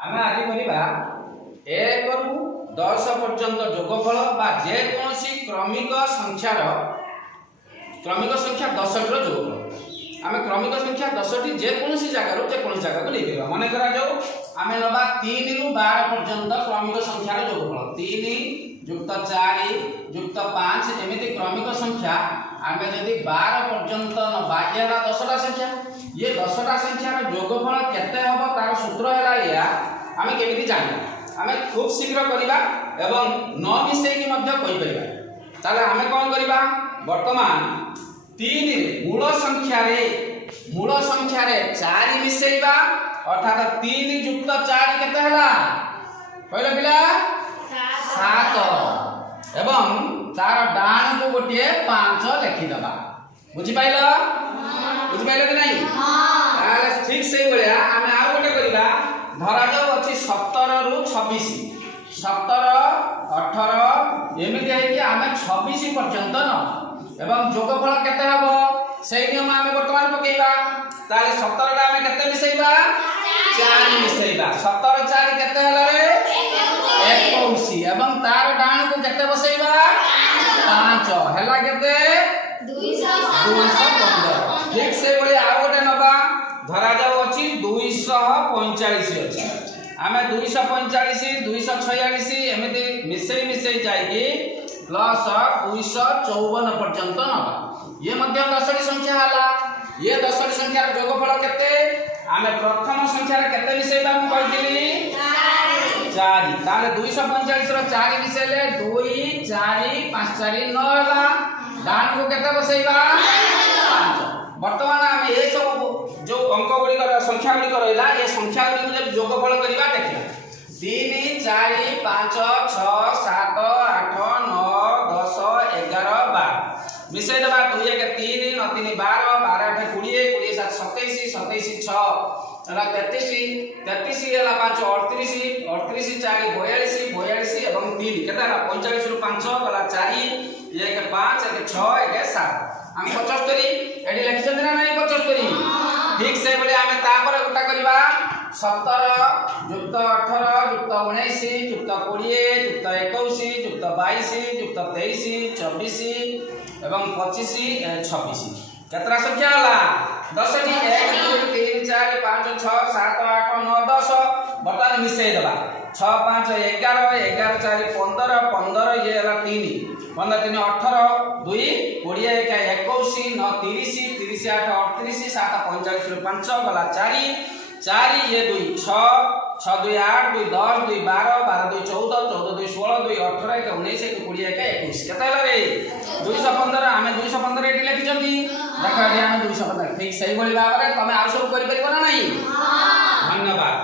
आम आज करवा 1 रु 10 पर्यंत जोगफल बा जेकोसी क्रमिक संख्या 10 टी जोगफल आम क्रमिक संख्या 10 टी जेकोसी जगह को लेकर मन करा जाऊ आम नवा 3 रु 12 पर्यंत क्रमिक संख्या जोगफल 3 युक्त 4 युक्त 5 एमती क्रमिक संख्या आम जदि 12 पर्यंत नवा ये 10टा संख्या ये 10टा संख्यार जोगफल केते हबो तार सूत्र हैला या आमे केमिति जानिबा आमे खूब शीघ्र करिबा एवं न मिसेकी मध्य कहि परिबा ताले आमे कोन करिबा वर्तमान 3 रे मूल संख्या रे 4 मिसेइबा अर्थात 3 युक्त 4 केते हैला कहले पिला 7 एवं तार डाण को गोटे 5 लिखि दबा बुझि पाइलो बुझि पाइलो कि नहीं ताले ठीक से बलिया आमे आ गोटे करिबा धरा जाऊ अछि 17 रु 26 17 18 एमिति है कि आमे 26 पर्यंत न एवं जोगफल केते हबो सेही नियम आमे वर्तमान पकेइबा ताले 17 टा आमे केते मिसेइबा 4 मिसेइबा 17 4 केते हला रे 21 एवं तार डाण को केते बसेइबा 5 हला केते 215 ठीक से बोली आ गोटे नबा धरा जाऊ अछि 245 अछि आमे 245 246 एमिति मिसेई जाई प्लस 254 पर्यंत नबा ये मध्य 10टी संख्या हला ये 10टी संख्या रो जोगफल केते आमे प्रथम संख्या रे केते मिसेइबा हम कहिदिली 4 ताले 245 रो 4 मिसेले 2 4 5 4 9 हला डान को केते बसेइबा 5 वर्तमान आम ये सब जो अंक गुड़ी संख्या गुड़ी रहा ये संख्या गुड़ी जब जोगफल करवा देखिए 3 4 5 6 7 8 9 10 11 12 मिसे दबा 2 1 3 9 3 12 12 8 20 20 7 27 27 6 हला 33 33 हला 5 38 38 4 42 42 एवं 3 केता 45 रु 5 गला 4 1 5 1 6 1 7 हम 75 एडी लिखि छथि ना नहीं 75 ठीक से बोले आमे तापर गोटा करबा 17 युक्त 18 युक्त 19 युक्त 20 युक्त 21 युक्त 22 युक्त 23 24 एवं 25 26 केतरा संख्या हला 10 टी 1 2 3 4 5 6 7 8 9 10 वर्तमान मिसेई दबा 6 5 11 11 4 15 15 ये हला 3 15 3 18 2 20 1 21 9 30 30 8 38 7 45 5 गला 4 4 ये 2 6 6 2 8 2 10 2 12 12 2 14 14 2 16 2 18 1 19 1 20 1 21 केता हला रे 215 आमे 215 एटी लिखि जंती देखा आमे 215 ठीक सही बोली बाबरे तमे आ सब करि परिबो ना नहीं धन्यवाद।